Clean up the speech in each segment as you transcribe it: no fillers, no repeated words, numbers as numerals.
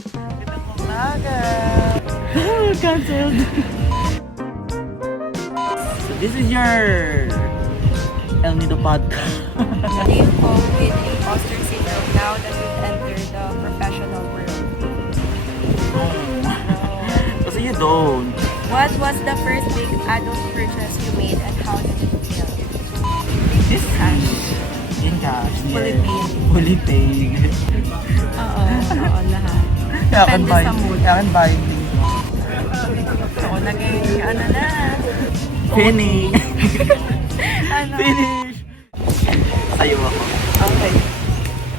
Magandang umaga! Cancelled. So this is your El Nido podcast. Do you cope with imposter syndrome now that you've entered the professional world? Kasi you don't. What was the first big adult purchase you made and how did it feel? This cash. In cash. Fully yes. paid. Fully paid. Oo, lahat. Kaya akin Depende buying. sa mood. Kaya akin buying. Oo, naging ano na. Finish. Ano? Finish. Sayo ako. Okay.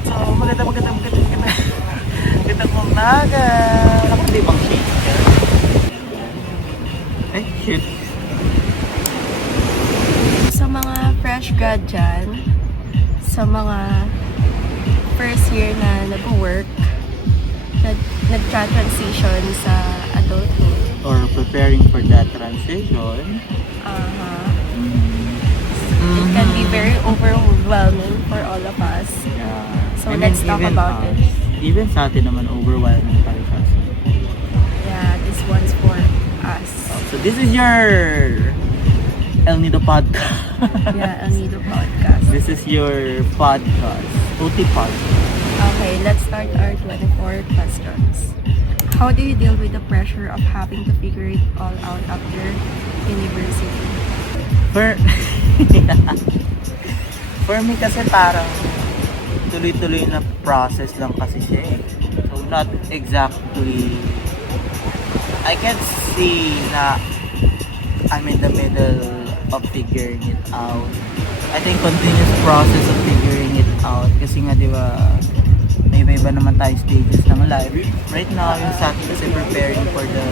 So, magandang umaga. Ako di bang shit? Eh, shit. Sa mga fresh grad dyan, sa mga first year na nag-work, nag-transition sa adulthood. Or preparing for that transition. It can be very overwhelming for all of us. Yeah. So, let's talk about it. Even sa atin naman, overwhelming pa rin siya. Yeah, this one's for us. So this is your El Nido podcast. Yeah, El Nido podcast. This is your podcast. OT podcast. Okay, let's start our 24 questions. How do you deal with the pressure of having to figure it all out after university? For me kasi parang tuloy-tuloy na process lang kasi siya eh. So not exactly, I can see na I'm in the middle of figuring it out. I think continuous process of figuring it out kasi nga di ba may iba-iba naman tayo stages ng life. Right now, yung sa akin kasi preparing for the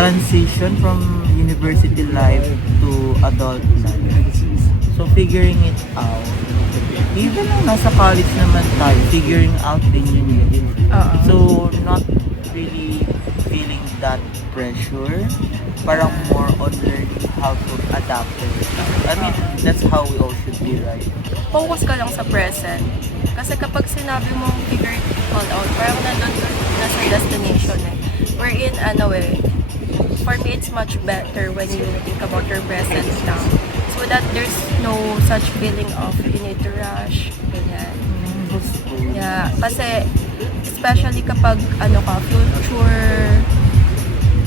transition from university life to adult life. So figuring it out. Even nung nasa college naman tayo, figuring out din yun yun. So not really feeling that pressure. Parang more on learning how to adapt to it. I mean, that's how we all should be, right? Focus ka lang sa present. Kasi kapag sinabi mong figure it all out, parang nandun na sa destination eh. Wherein, for me, it's much better when you think about your present now. So that there's no such feeling of you need to rush, ganyan. Yeah, kasi especially kapag future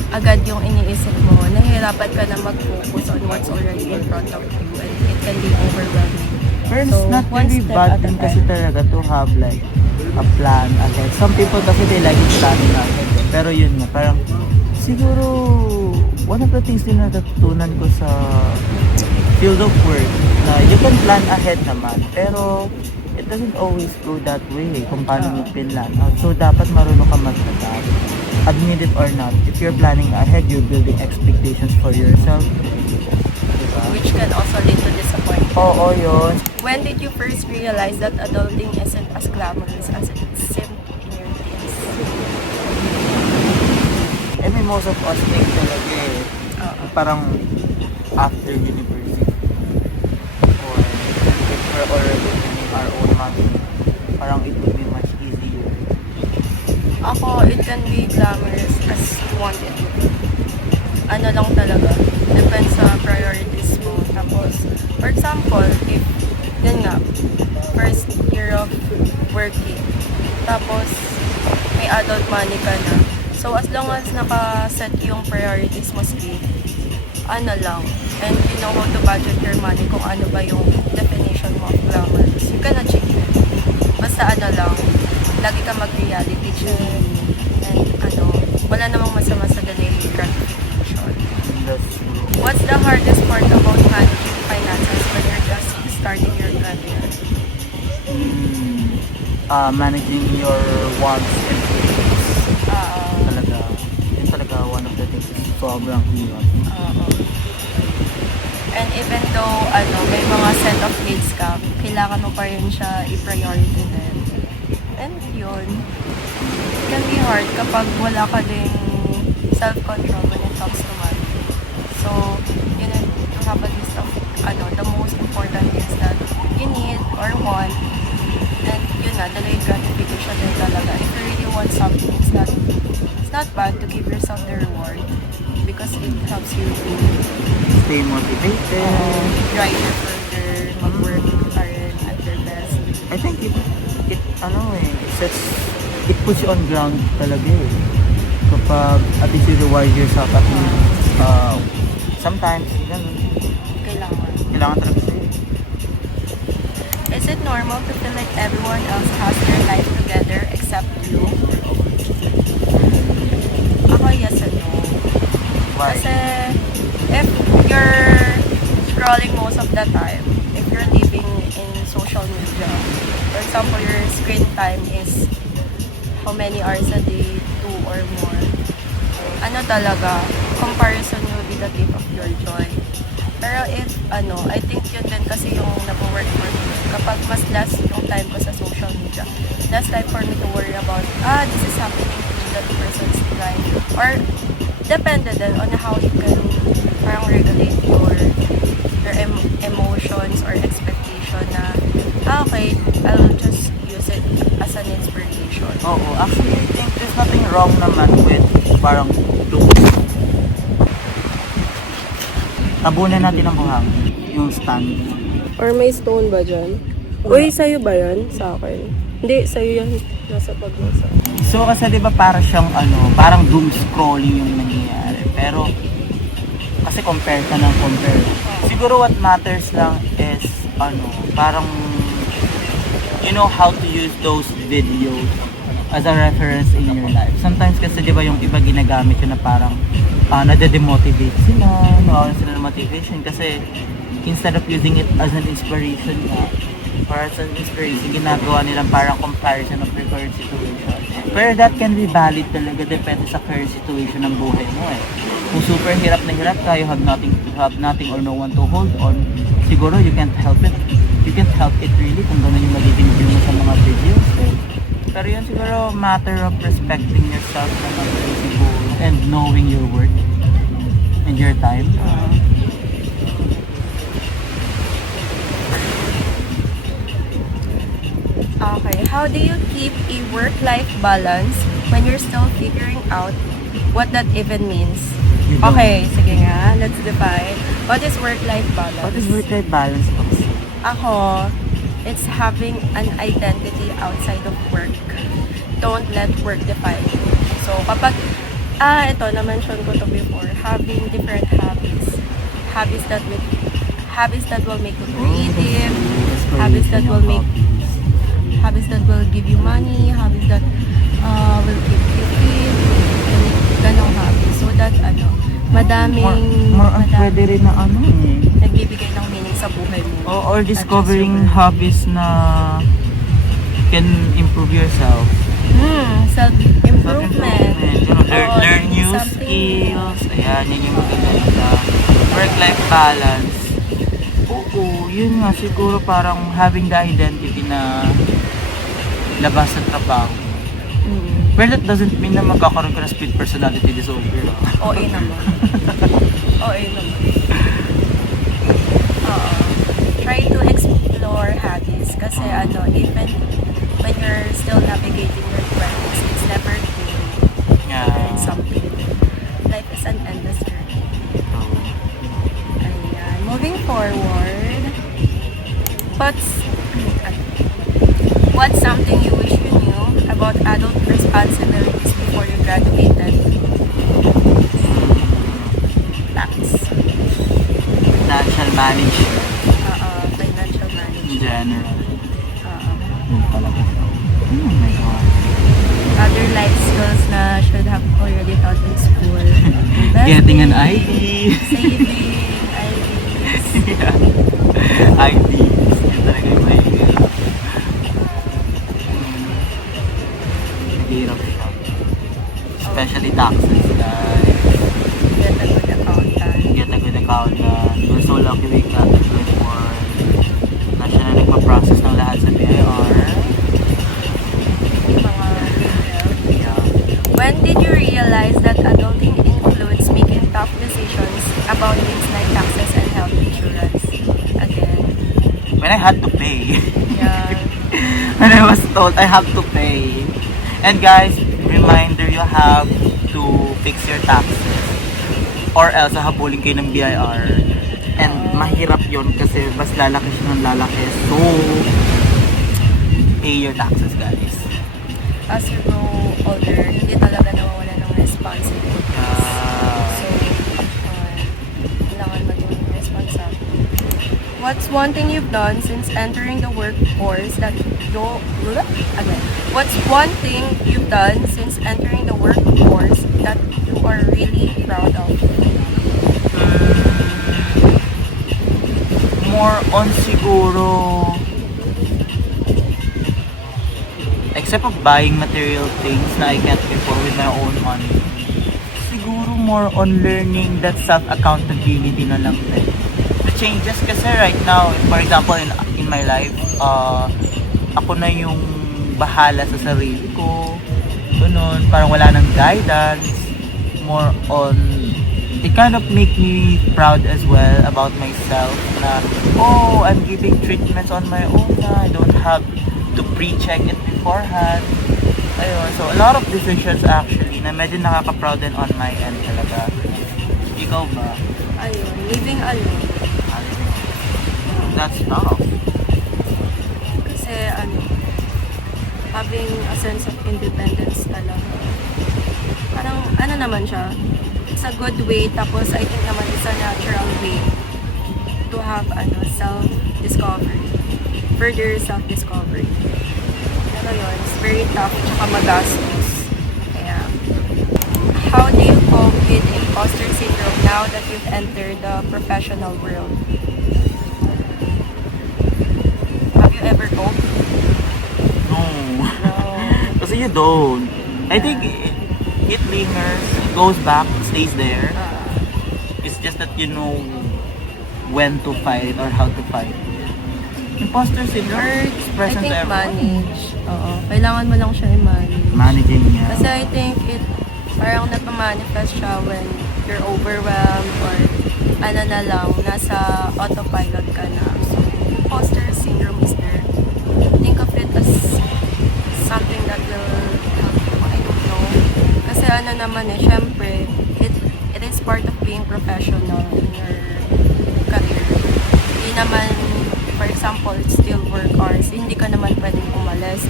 agad yung iniisip mo, nahihirapan ka na mag-focus on what's already in front of you and it can be overwhelming. But it's So, not one really step bad at a din time. kasi talaga to have like a plan ahead. Some people kasi they like planning ahead. Pero yun nga, parang siguro one of the things din na natutunan ko sa field of work na you can plan ahead naman pero it doesn't always go that way kung paano mo pinlan out. So dapat marunong ka mag-adapt. Admit it or not, if you're planning ahead, you're building expectations for yourself. Diba? Which can also lead to disappointment. Oo, yun. When did you first realize that adulting isn't as glamorous as it seemed in your teens? I mean, most of us think talaga eh. Parang after university or if we're already earning our own money, parang it would be much easier. Ako, it can be glamorous as you want it to be. Ano lang talaga, depends sa priorities mo. Tapos, for example, if, yun nga, first year of working, tapos may adult money ka na. So, as long as nakaset yung priorities mo sige, ano lang, and you know how to budget your money kung ano ba yung definition mo of glamorous, you can achieve it. Basta ano lang, lagi ka mag-reality check, and wala namang masama sa delayed gratification. That's true. What's the hardest part about managing finances when you're just starting your career? Managing your wants and needs. Talaga, yun talaga one of the things is sobrang hirap. And even though may mga set of needs ka, kailangan mo pa rin siya i-priority din. And yun, it can be hard kapag wala ka ding self-control when it comes to money. So, you need to have a list of the most important things that you need or want. And yun na, delayed gratification din talaga. If you really want something, it's not bad to give yourself the reward because it helps you to Stay motivated. drive you further, mag-work pa rin at your best. I think it puts you on ground talaga eh. Kapag at least you reward yourself at least, sometimes, ganun, kailangan talaga sa'yo. Is it normal to feel like everyone else has their life together except you? Ako, yes and no. Why? Kasi if you're scrolling most of the time, if you're living in social media, for example, your screen time is how many hours a day, 2 or more, ano talaga, comparison will be the thief of your joy. Pero if, I think yun din kasi yung nag-work for me. Kapag mas less yung time ko sa social media, less time for me to worry about, this is happening to that person's life. Or, depende din on how you can parang regulate your emotions or expectation na, okay, I'll just use it as an inspiration. Oo, actually I think there's nothing wrong naman with parang tabunan natin ang buhangin, yung stand. Or may stone ba dyan? Uy, sa'yo ba yan? Sa akin. Hindi, sa'yo yan. Nasa pagbasa. So kasi 'di ba para siyang parang doom scrolling yung nangyayari. Pero kasi compare ka ng compare. Siguro what matters lang is parang you know how to use those videos as a reference in your life. Sometimes kasi 'di ba yung iba ginagamit yun na parang nade-demotivate sila, nawawalan sila ng motivation kasi instead of using it as an inspiration or as an inspiration, ginagawa nilang parang comparison of their current situation. Pero that can be valid talaga, depende sa current situation ng buhay mo eh. Kung super hirap na hirap ka, you have nothing or no one to hold on, siguro you can't help it. You can't help it really kung gano'n yung magiging view mo sa mga videos eh. Pero yun siguro matter of respecting yourself naman siguro and knowing your worth and your time. Okay, how do you keep a work-life balance when you're still figuring out what that even means? You don't. Okay, sige nga, let's define. What is work-life balance? What is work-life balance? Ako, it's having an identity outside of work. Don't let work define you. So, kapag, ito, na-mention ko to before, having different hobbies. Hobbies that will make you creative, habits that will give you money, habits that will keep you fit, ganong hobbies. So that, madaming Pwede rin na nagbibigay ng meaning sa buhay mo. or discovering hobbies na can improve yourself. Self-improvement. Learn new Something skills. Ayan, yun yung maganda sa work-life balance. Oo, yun nga siguro parang having the identity na labas sa trabaho. But that doesn't mean na magkakaroon ka ng split personality disorder. OA naman. OA naman. Oo. Try to explore hobbies kasi even when you're still navigating your 20s, it's never too late to learn something. Life is an endless journey. Ayan. Moving forward, what's something you wish you knew about adult responsibilities before you graduated? Tax. Financial management Financial in management. general. Oo. Talaga. Oh my God. Other life skills na should have already taught in school. Getting an Investing, ID. Saving, IDs. Yeah. IDs. Yun talaga yung mahilig. Hirap siya. Especially taxes, guys. Get a good accountant. Get a good accountant. We're so lucky we got a good one. Na siya na nagpa-process ng lahat sa BIR. Mga email. Yeah. When did you realize that adulting includes making tough decisions about things like taxes and health insurance? Again. When I had to pay. Yeah. When I was told I have to pay. And guys, reminder you have to fix your taxes. Or else, hahabulin kayo ng BIR. And mahirap yon kasi mas lalaki siya ng lalaki. So, pay your taxes, guys. As you grow older, hindi talaga nawawala ng responsibility. So, kailangan maging responsible. What's one thing you've done since entering the workforce that What's one thing you've done since entering the workforce that you are really proud of? More on siguro, except of buying material things na I can't afford with my own money, siguro more on learning that self-accountability na lang din. The changes kasi right now, for example, in my life, ako na yung bahala sa sarili ko. Ganun, parang wala nang guidance. More on, it kind of make me proud as well about myself na, oh, I'm giving treatments on my own na. I don't have to pre-check it beforehand. Ayun, so a lot of decisions actually na medyo nakaka-proud din on my end talaga. Ikaw ba? Ayun, living alone. That's tough. Kasi having a sense of independence talaga. Parang naman siya, it's a good way, tapos I think naman it's a natural way to have self-discovery, further self-discovery. Pero yun, it's very tough, tsaka magastos. Kaya, how do you cope with imposter syndrome now that you've entered the professional world? Have you ever coped? No. No. Kasi you don't. I think it lingers, it goes back, stays there. It's just that you know when to fight or how to fight. Imposter syndrome, it's I present think to everyone. manage. Oo. Kailangan mo lang siya i-manage. Managing niya. Kasi I think it parang nagpa-manifest siya when you're overwhelmed or na lang, nasa autopilot ka na. So, imposter syndrome is there. Think of it as something that will help you. I don't know. Kasi naman syempre, it is part of being professional in your career. Hindi naman, for example, it's still work hours. Hindi ka naman pwedeng umalis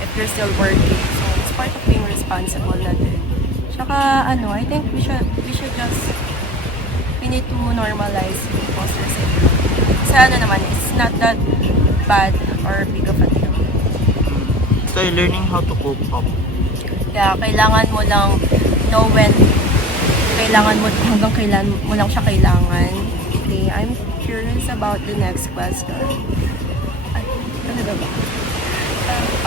if you're still working. So, it's part of being responsible na din. Tsaka, I think we should just, we need to normalize imposter syndrome. Kasi naman, it's not that bad or big of a deal. So, you're learning how to cope up. Kaya, kailangan mo lang know when, hanggang kailan mo lang siya kailangan. Okay, I'm curious about the next question. Ay, talaga ba?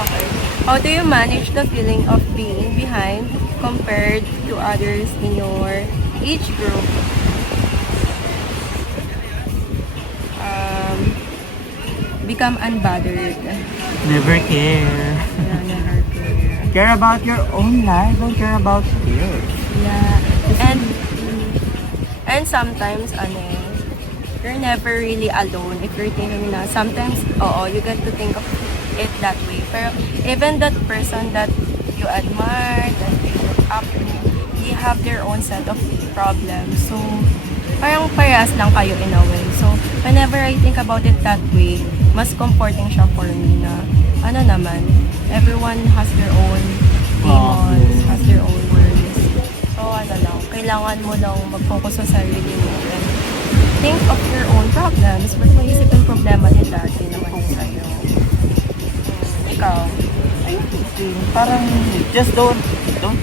Okay. How do you manage the feeling of being behind compared to others in your age group? Become unbothered. Never care. Yeah, never care. Care about your own life, don't care about theirs. Yeah. And sometimes, you're never really alone if you're thinking na sometimes, you get to think of it that way. Pero even that person that you admire, that you look up to, they have their own set of problems. So, parang parehas lang kayo in a way. So, whenever I think about it that way, mas comforting siya for me na, naman, everyone has their own demons, has their own worries. So, lang, kailangan mo lang mag-focus sa sarili mo and think of your own problems. Mas maisip yung problema nila, di naman yung sa'yo. Ikaw? Parang, just don't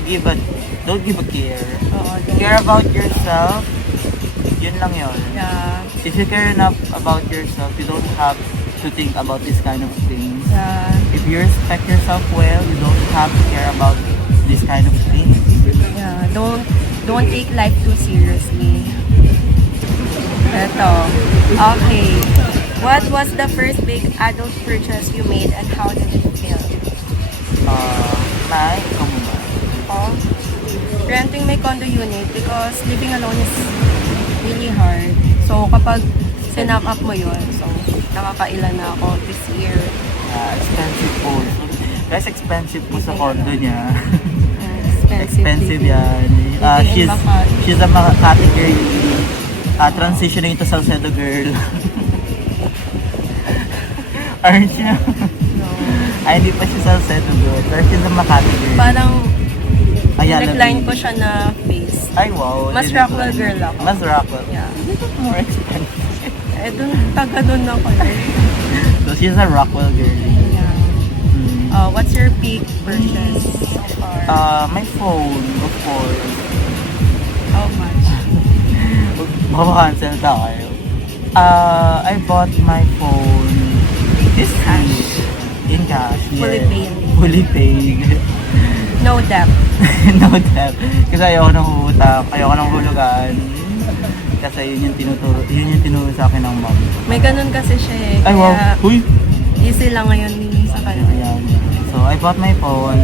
give a care. Oo, Care about yourself. Yun lang yun. Yeah. If you care enough about yourself, you don't have to think about this kind of things. Yeah. If you respect yourself well, you don't have to care about this kind of things. Yeah. Don't take life too seriously. Eto. Okay. What was the first big adult purchase you made and how did it feel? Ikaw muna. Renting my condo unit because living alone is really hard. So, kapag sinap up mo yun, so, nakakailan na ako this year. Expensive po. Guys, expensive po sa condo niya. expensive living. yan. Living in Makati. She's a Makati girl. Transitioning to Salcedo girl. Aren't you? No. Ay, hindi pa siya Salcedo girl. Pero she's a Makati girl. Parang Ayala neckline Baby. ko siya na face. Ay, wow. Mas Did it Rockwell work? girl ako. Mas Rockwell. Yeah. More expensive. Eh, taga dun ako eh. So, she's a Rockwell girl. Yeah. Hmm. What's your peak purchase so far? My phone, of course. How much? Maka-cancel tayo. I bought my phone this Cash. week. In cash, Fully yes. paid. Fully paid. No debt. No debt. Kasi ayoko nang utang, ayoko nang hulugan. Kasi yun yung tinuro sa akin ng mom. May ganun kasi siya eh. Ay, wow. Kaya Uy! easy lang ngayon sa kanya. Ayan. So, I bought my phone.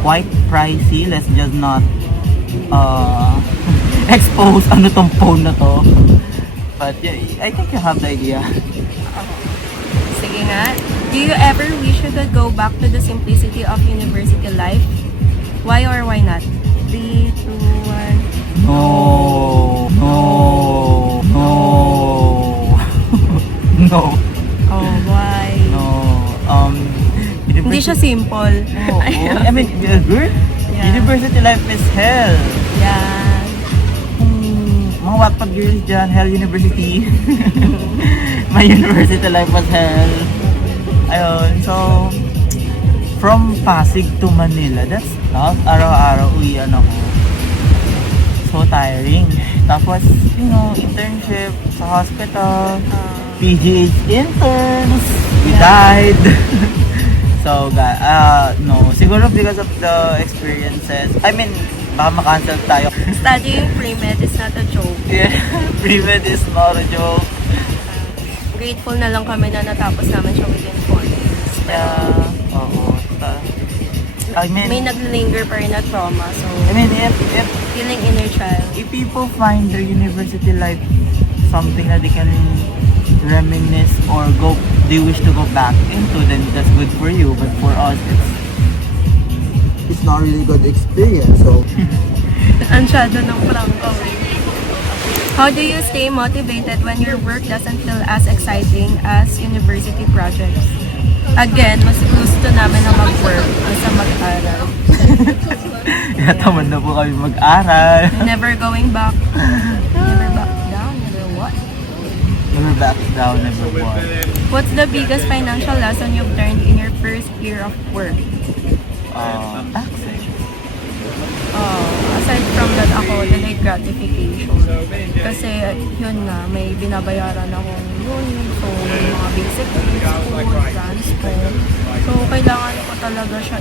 Quite pricey. Let's just not expose ano tong phone na to. But yeah, I think you have the idea. Sige nga. Do you ever wish you could go back to the simplicity of university life? Why or why not? 3, 2, 1. No. No. No. No. Oh, why? No. Hindi siya simple. Oh, I mean, good. Yeah. University life is hell. Yeah. Mga Wattpad girls dyan, hell university. My university life was hell. Ayun, so, from Pasig to Manila, that's tough. Araw-araw uwian ako. So tiring. Tapos, internship sa hospital, PGH interns, we died. So, no. Siguro because of the experiences. I mean, baka makancel tayo. Studying pre-med is not a joke. Yeah, pre-med is not a joke. Grateful na lang kami na natapos namin siya within 4 years. Yeah, oo. I May mean, naglinger pa rin na trauma. So, if feeling inner child. people find their university life something that they can reminisce or they wish to go back into, then that's good for you. But for us, it's not really good experience. So Ansyado ng prangko eh. How do you stay motivated when your work doesn't feel as exciting as university projects? Again, mas gusto namin na mag-work kaysa mag-aral. yeah, tamad na po kami mag-aral. Never going back. Never back down. Never what? Never back down, never won. What's the biggest financial lesson you've learned in your first year of work? Taxes. Aside from that, ako, delayed gratification. Kasi, yun na, may binabayaran akong yun. So, yung mga basic needs, food, transport. So, kailangan ko talaga siya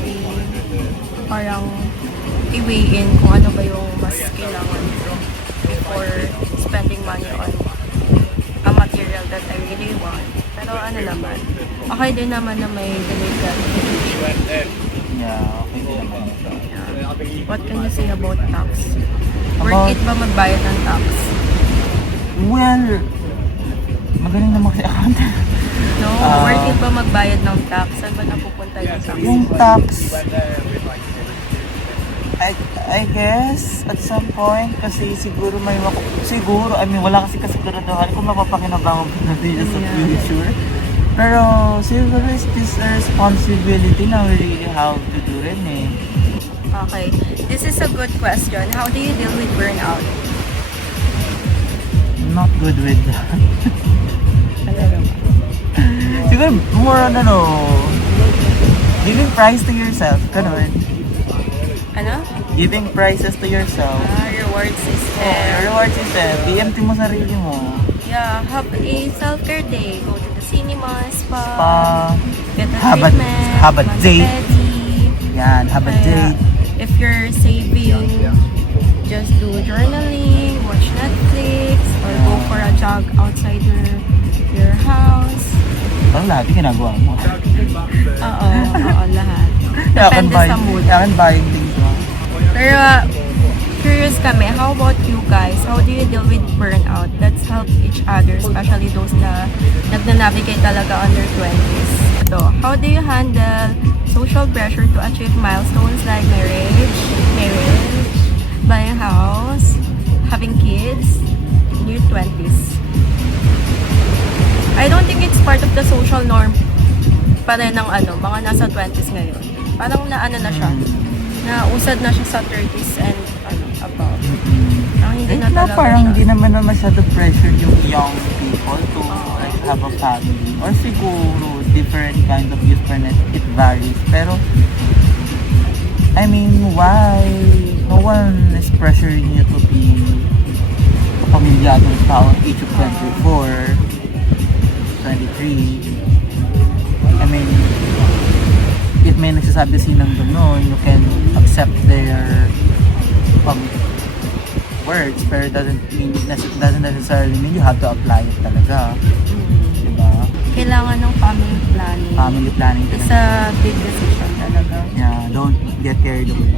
parang i-weigh in kung ano ba yung mas kailangan ko before spending money on a material that I really want. Pero ano naman, okay din naman na may delayed gratification. Yeah, okay din naman. What can you say about tax? Worth it ba magbayad ng tax? Well, magaling naman kasi accountant. No, worth it ba magbayad ng tax? Saan ba napupunta yung tax? Yung tax, I guess, at some point, kasi siguro I mean, wala kasi kasiguraduhan kung mapapakinabangan ko natin sa future. Pero, siguro is this a responsibility na we really have to do rin eh. Okay, this is a good question. How do you deal with burnout? Not good with that. Talaga ba? Siguro, more on giving prize to yourself, ganun. Ano? Giving prizes to yourself. Reward system. Reward system. BMT mo sarili mo. Yeah, have a self-care day. Go to the cinema, spa, get a have a treatment, date. massage. Yan, have a Kaya, date. if you're saving, just do journaling, watch Netflix, or go for a jog outside your house. Parang lahat yung ginagawa mo. Oo, lahat. I can Depende buy, sa mood. I can buy things mo. Pero, curious kami. How about you guys? How do you deal with burnout? Let's help each other, especially those na nagnanavigate talaga under 20s. Ito, how do you handle social pressure to achieve milestones like marriage, buying a house, having kids in your 20s? I don't think it's part of the social norm pa rin ng mga nasa 20s ngayon. Parang na siya, nausad na siya sa 30s and above. Hindi na talaga parang siya. hindi naman na masyado pressure yung young people to like have a family. Or siguro, different kind of usefulness, it varies. Pero, I mean, why? No one is pressuring you to be pamilyadong tao at age of 24, 23. I mean, if may nagsasabi silang gano'n, you can accept their words, pero it doesn't necessarily mean you have to apply it talaga. Diba? Kailangan ng family planning. Family planning It's talaga. a big decision talaga. Yeah, don't get carried away.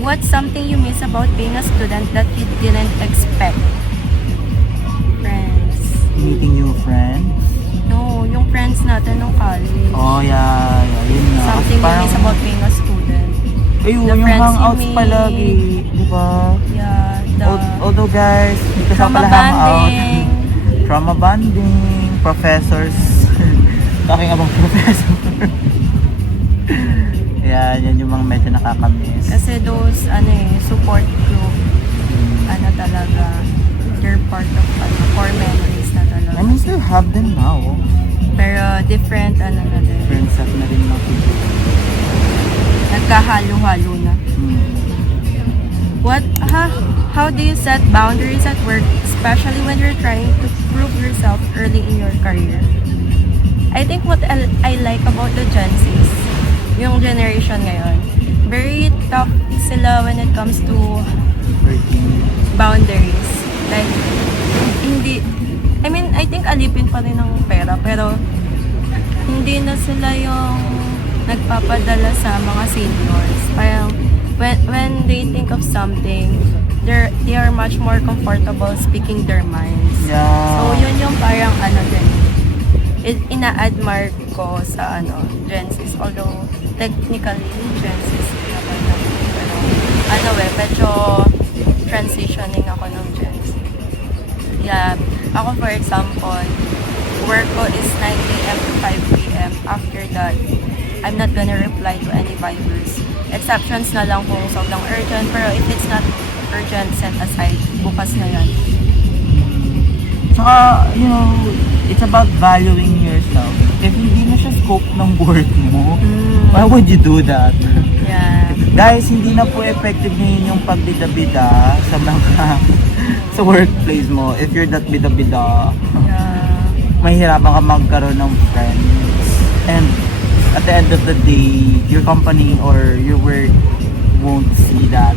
What's something you miss about being a student that you didn't expect? Friends. Meeting new friends. No, yung friends natin nung college. Oh, yeah, yun nga. Something you miss about being a student. Ayun, the yung friends you hangouts meet. palagi, di ba? Yeah, Although guys, hindi ka trauma pala hangout. bonding. Trauma bonding, professors. Talking about professor. Yan yung mga medyo nakakamiss. Kasi those, support group, talaga, they're part of, core memories na talaga. I mean, still have them now. Pero different, na din. Different set na rin ng people. Nagkahalo-halo na. How do you set boundaries at work, especially when you're trying to prove yourself early in your career? I think what I like about the Gen Zs, yung generation ngayon, very tough sila when it comes to Working. boundaries. Like, I think alipin pa rin ng pera, pero hindi na sila yung nagpapadala sa mga seniors. Parang, when they think of something, they are much more comfortable speaking their minds. Yeah. So, yun yung parang din. Ina-admire ko sa Gen Zs. Although, technically, Gen Zs naman ako. Pero, medyo transitioning ako ng Gen Z. Yeah. Ako, for example, work ko is 9 a.m. to 5 p.m. After that, I'm not gonna reply to any Vibers. Exceptions na lang kung sobrang urgent. Pero if it's not urgent, set aside. Bukas na yan. Saka, it's about valuing yourself. If hindi na siya scope ng work mo, why would you do that? Yeah. Guys, hindi na po effective ngayon yung pagbida-bida sa sa workplace mo. If you're that bida-bida, Yeah. mahihirapan ka magkaroon ng friends. And at the end of the day, your company or your work won't see that.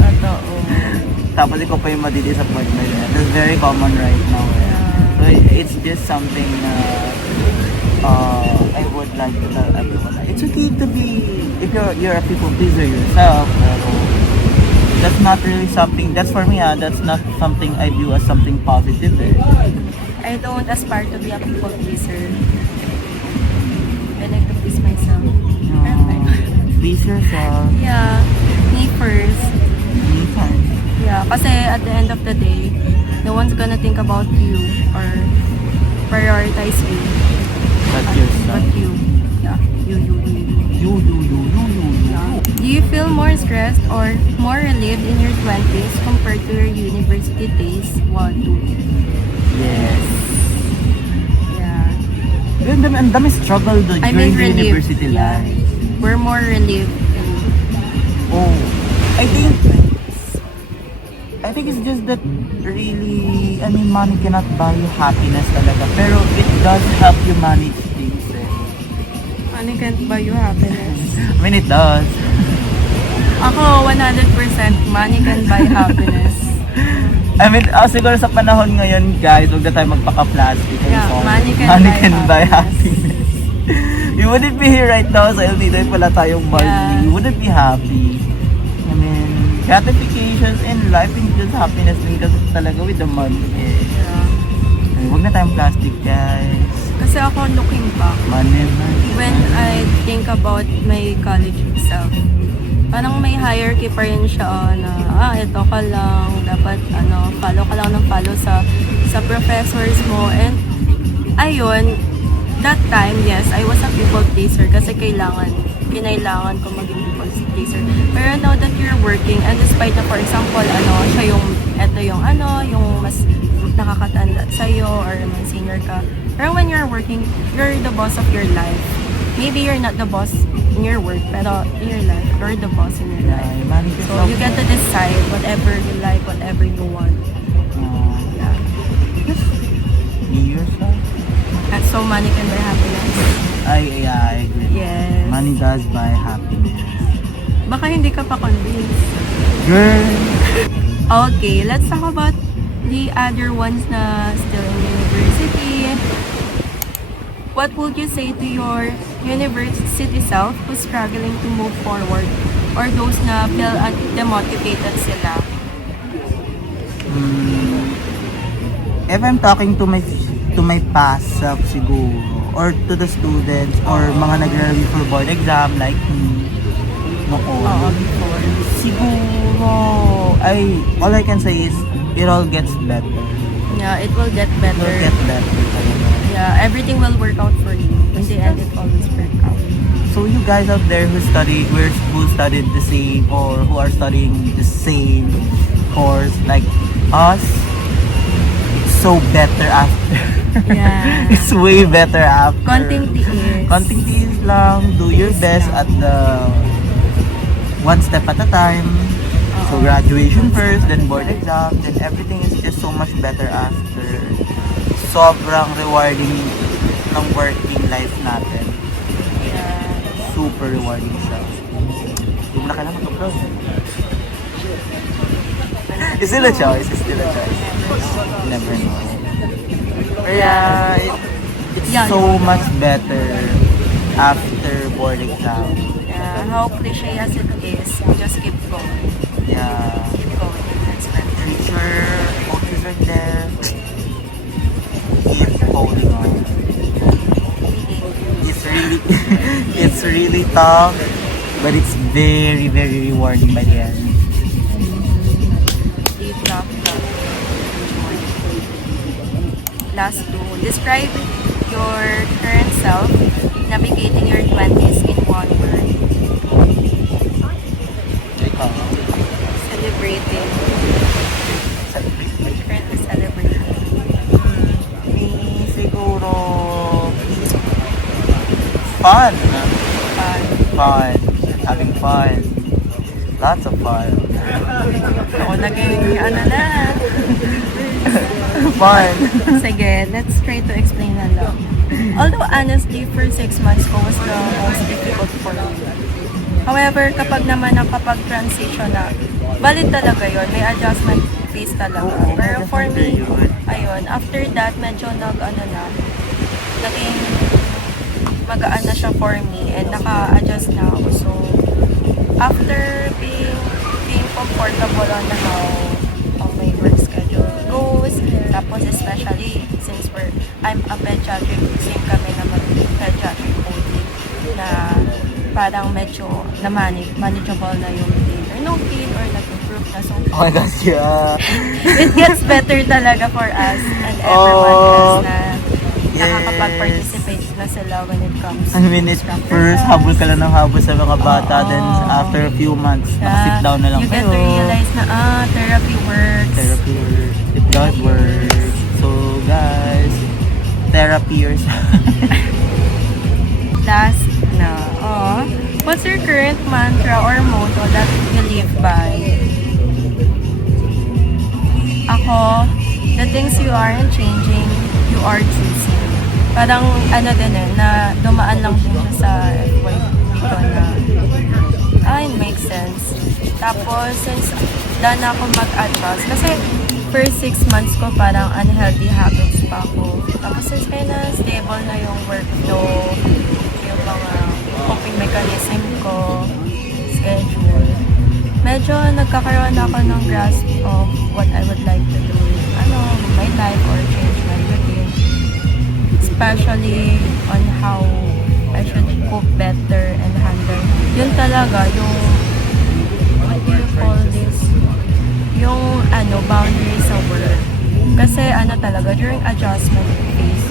Totoo. Tapos ikaw pa yung madidisappoint na yun. That's very common right now. So it's just something na I would like to tell everyone. It's okay to be, if you're a people pleaser yourself, pero that's not really something, that's for me, that's not something I view as something positive. I don't aspire to be a people pleaser. I like to please myself. Perfect. Please yourself. Yeah. Me first. Anytime. Yeah. Kasi at the end of the day, no one's gonna think about you or prioritize you. But yourself. But you. Yeah. You. You. Yeah. Do you feel more stressed or more relieved in your 20s compared to your university days? 1, 2. Yes. Yeah. Ang dami struggle doon I during mean, the relieved. university Yeah. life. We're more relieved. Oh, I think it's just that really, I mean, money cannot buy you happiness talaga. Pero it does help you manage things. Money can't buy you happiness. I mean, it does. Ako, 100% money can buy happiness. I mean, siguro sa panahon ngayon, guys, huwag na tayo magpaka-plastic. I'm Yeah, sorry. money can buy buy happiness. You wouldn't be here right now sa LTD, wala tayong money. Yeah. You wouldn't be happy. I mean, gratifications in life, hindi just happiness din kasi talaga with the money. Eh. Yeah. Ay, huwag na tayong plastic, guys. Kasi ako looking back, Money, money. when I think about my college itself, parang may hierarchy pa rin siya na, ito ka lang, dapat follow ka lang ng follow sa professors mo. And ayun, that time, yes, I was a people pleaser kasi kinailangan ko maging people pleaser. Pero now that you're working, and despite na, for example, siya yung mas nakakatanda sa'yo or mas senior ka. Pero when you're working, you're the boss of your life. Maybe you're not the boss in your work, pero in your life, you're the boss in your life. Ay, money just So you get to decide whatever you like, whatever you want. Yeah. Be yourself. And so money can buy happiness. Yeah, I agree. Yes. Money does buy happiness. Baka hindi ka pa convinced. Girl! Okay, let's talk about the other ones na still in university. What would you say to your university self who's struggling to move forward, or those na feel demotivated sila? If I'm talking to my past self siguro, or to the students, or mga nagre-review for board exam like me, noon, Before. siguro, all I can say is, it all gets better. Yeah, it will get It better. will get better talaga. Yeah, everything will work out for you. In the end, it always work out. So you guys out there who studied the same, or who are studying the same course like us, it's so better after. Yeah. It's way better after. Konting tiis. Konting tiis lang. Do your Tiis best lang. at the one step at a time. So graduation first, then board exam, then everything is just so much better after. Sobrang rewarding ng working life natin. Yeah. Super rewarding siya. Hindi mo na kailangan mag-upload. It's still a choice. It's still a choice. You never know. It's Yeah. so much better after board exam. Yeah, how cliche as it is, just keep going. Yeah. Keep going. That's better. Future coaches right there. Keep holding on. It's really tough, but it's very, very rewarding by the end. Deep love. Last two. Describe your current self navigating your 20s in one word. Celebrating. Currently celebrating. Siguro fun. Fun. Having fun. Lots of fun. Ako naging na. Fun. Sige, let's try to explain na lang. Although honestly, for 6 months ko was the most difficult for me. However, kapag naman nakapag-transition na, valid talaga yon, may adjustment phase talaga. Pero for me, ayun, after that, medyo naging magaan na siya for me and naka-adjust na ako. So, after being comfortable on how my work schedule goes, tapos especially since I'm a pediatric, same kami naman pediatric only, na parang medyo manageable na yung either no kid or nag-improve na. So, Oh my gosh, yeah. it gets better talaga for us and everyone else na yes. nakakapag-participate na sila when it comes I mean, at first, habol ka lang ng habol sa mga bata, then after a few months, nakasit down na lang you kayo. get to realize na therapy works. Therapy works. It does work. So, guys, therapy yourself. Last na, what's your current mantra or motto that you live by? Ako, the things you aren't changing, you are choosing. Parang na dumaan lang din siya sa FYP ko na, it makes sense. Tapos, since done ako mag-adjust, kasi first 6 months ko parang unhealthy habits pa ako. Tapos since kaya na stable na yung workflow, yung mga coping mechanism ko, schedule. medyo nagkakaroon ako ng grasp of what I would like to do, with my life or change my routine. Especially on how I should cope better and handle. Yun talaga, yung, what do you call this? Yung, boundaries sa work. Kasi, talaga, during adjustment phase,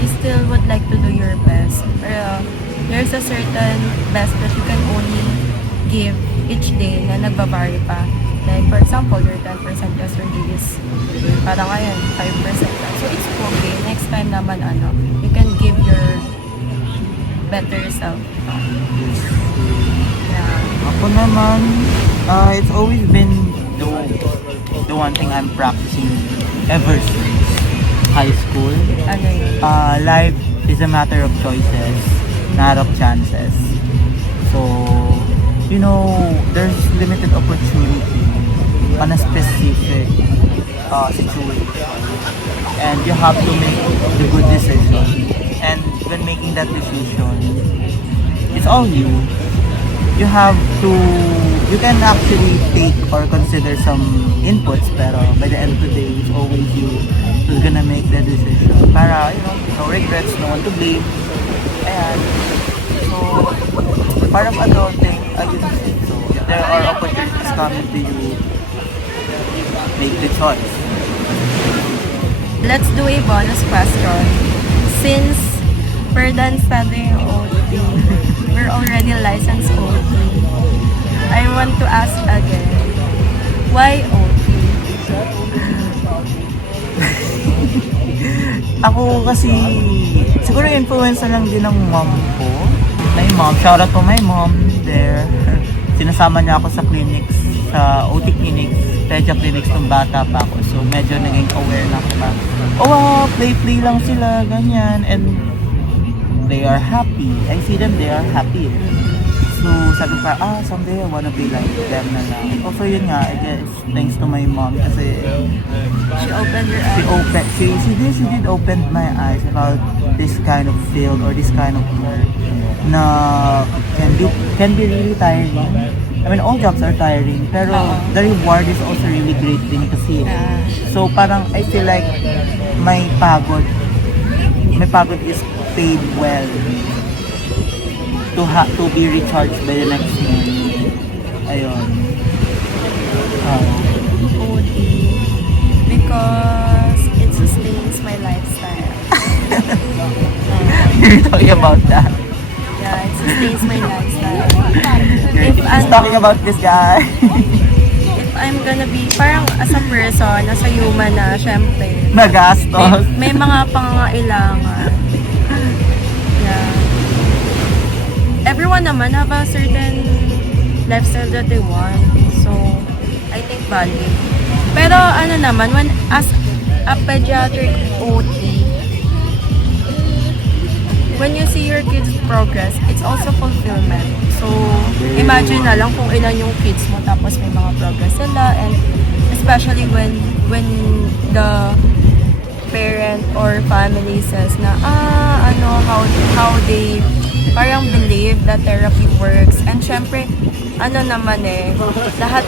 you still would like to do your best. Pero, there's a certain best that you can only give each day na nagbabari pa. Like, for example, your 10% yesterday is parang ngayon, 5% lang. So, it's okay. Next time naman, you can give your better self. Yeah. Ako naman, it's always been the one thing I'm practicing ever since high school. Ano yun? Life is a matter of choices, not of chances. So, there's limited opportunity on a specific situation. And you have to make the good decision. And when making that decision, it's all you. You can actually take or consider some inputs, pero by the end of the day, it's always you who's gonna make the decision. Para, no regrets, no one to blame. Ayan. So, part of adulting, I can say so. If there are opportunities coming to you, make the choice. Let's do a bonus question. Since we're done studying OT, we're already licensed OT. I want to ask again, why OT? Ako kasi, siguro influence na lang din ng mom ko. My mom, shout out to my mom there. Sinasama niya ako sa clinics, sa OT clinics, pedia clinics nung bata pa ako. So medyo naging aware na ako pa. Play lang sila, ganyan. And they are happy. I see them, they are happy. So sabi ko, someday I wanna be like them na lang. Also yun nga, I guess, thanks to my mom kasi She opened your eyes. she did open my eyes about this kind of field or this kind of work na can be really tiring. I mean, all jobs are tiring, pero the reward is also really great din kasi. So parang I feel like my pagod is paid well to be recharged by the next morning. Ayun. OT. Because it sustains my lifestyle. You're talking about that. Yeah, it sustains my lifestyle. He's talking about this guy. If I'm gonna be, parang as a person, as a human na, syempre, Nagastos. may mga pangangailangan. Yeah. Everyone naman have a certain lifestyle that they want. So, I think valid. Pero naman, when as a pediatric OT, when you see your kids progress, it's also fulfillment. So, imagine na lang kung ilan yung kids mo tapos may mga progress sila, and especially when the parent or family says na how they parang believe that therapy works. And syempre, lahat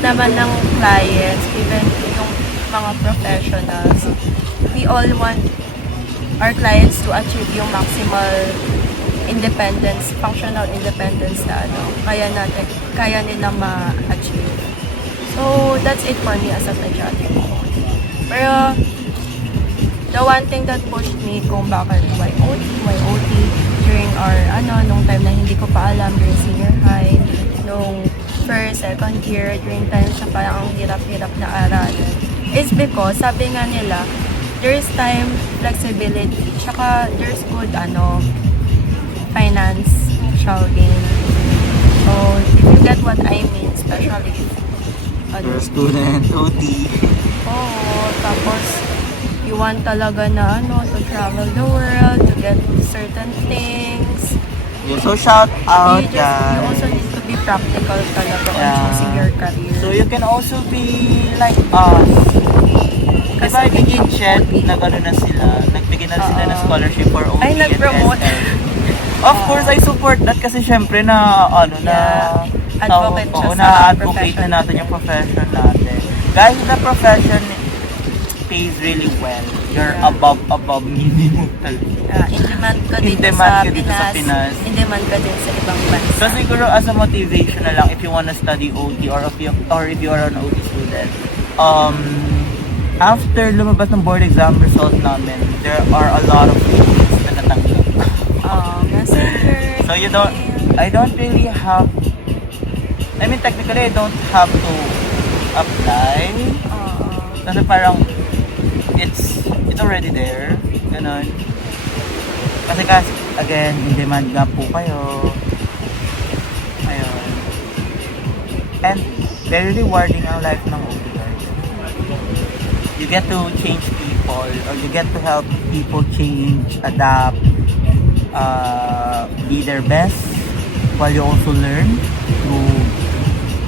naman ng clients, even yung mga professionals, we all want our clients to achieve yung maximal independence, functional independence na kaya nila ma-achieve. So, that's it for me as a pediatric. Pero, the one thing that pushed me kung bakit why OT during our, nung time na hindi ko pa alam, during senior high, nung first, second year, during times na parang ang hirap-hirap na aralan, is because, sabi nga nila, there's time flexibility, tsaka there's good, financial gain. So, if you get what I mean, especially if, You're a student, OT. tapos, you want talaga na, to travel the world, to get certain things. Yeah, so shout out, You guys. also need to be practical talaga on choosing your career. So you can also be like us. Kasi Kasi bigyan chat na gano'n na sila. Nagbigyan na sila ng scholarship for OT Ay, nag-promote. and SL. Of course, I support that kasi syempre na, advocate siya Oo, sa na-advocate profession na natin yung profession natin. Guys, the profession pays really well. You're Yeah. above minimum talaga. In demand ka In dito, demand sa, ka dito sa Pinas. In demand ka din sa ibang bansa. So siguro as a motivation na lang if you wanna study OT or if you are an OT student, after lumabas ng board exam result namin, there are a lot of things na natanggap. Messenger. So I don't really have, I mean technically I don't have to apply. Kasi parang it's already there. Ganon. Kasi again, in demand nga po kayo. Ayun. And very rewarding ang life ng OT guys. You get to change people or you get to help people change, adapt, be their best while you also learn through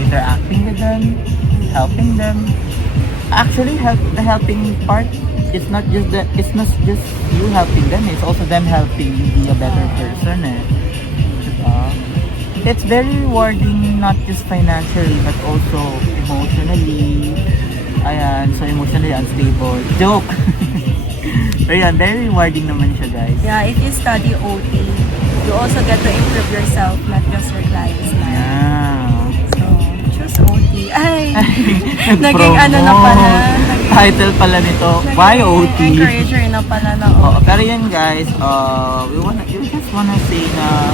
interacting with them, helping them. Actually, the helping part is not just you helping them, it's also them helping you be a better person. It's very rewarding not just financially but also emotionally. Ayan, so emotionally unstable. Joke! Pero yan, very rewarding naman siya guys. Yeah, if you study OT, you also get to improve yourself, not just your clients na. Yeah. So, choose OT. Ay! Naging ano na pala. Title pala nito, Why OT? Encourager na pala na Oo, OT. pero yan guys, we just wanna say na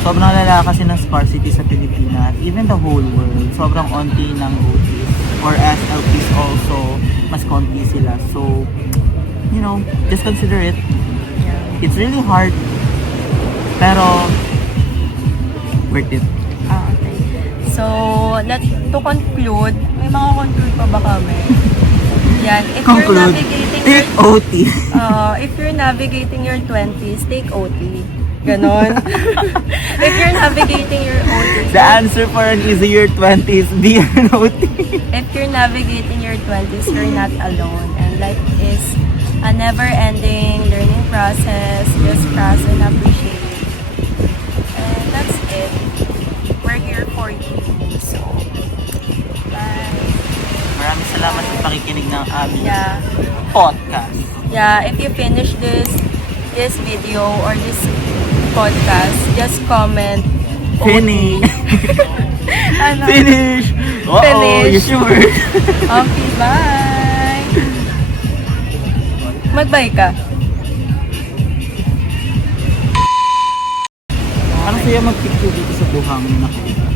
sobrang lala kasi ng scarcity sa Pilipinas, even the whole world, sobrang onti ng OTs or SLPs also, mas konti sila. So, you know, just consider it. Yeah. It's really hard, pero worth it. Okay. So, to conclude, may mga conclude pa ba kami? Yan. If you're Conclude, navigating take OT. if you're navigating your 20s, take OT. Ganon. If you're navigating your OT, The answer for an easier 20s, be an OT. if you're navigating your 20s, you're not alone. And life is a never-ending learning process. Just trust and appreciate it. And that's it. We're here for you. So, bye. Maraming salamat sa pakikinig ng aming Yeah. podcast. Yeah, if you finish this video or this podcast, just comment Finish! Ano? Finish! Uh-oh, Finish. you sure? Okay, bye! Mag-bye ka. Parang saya mag-picture dito sa buhang na nakita.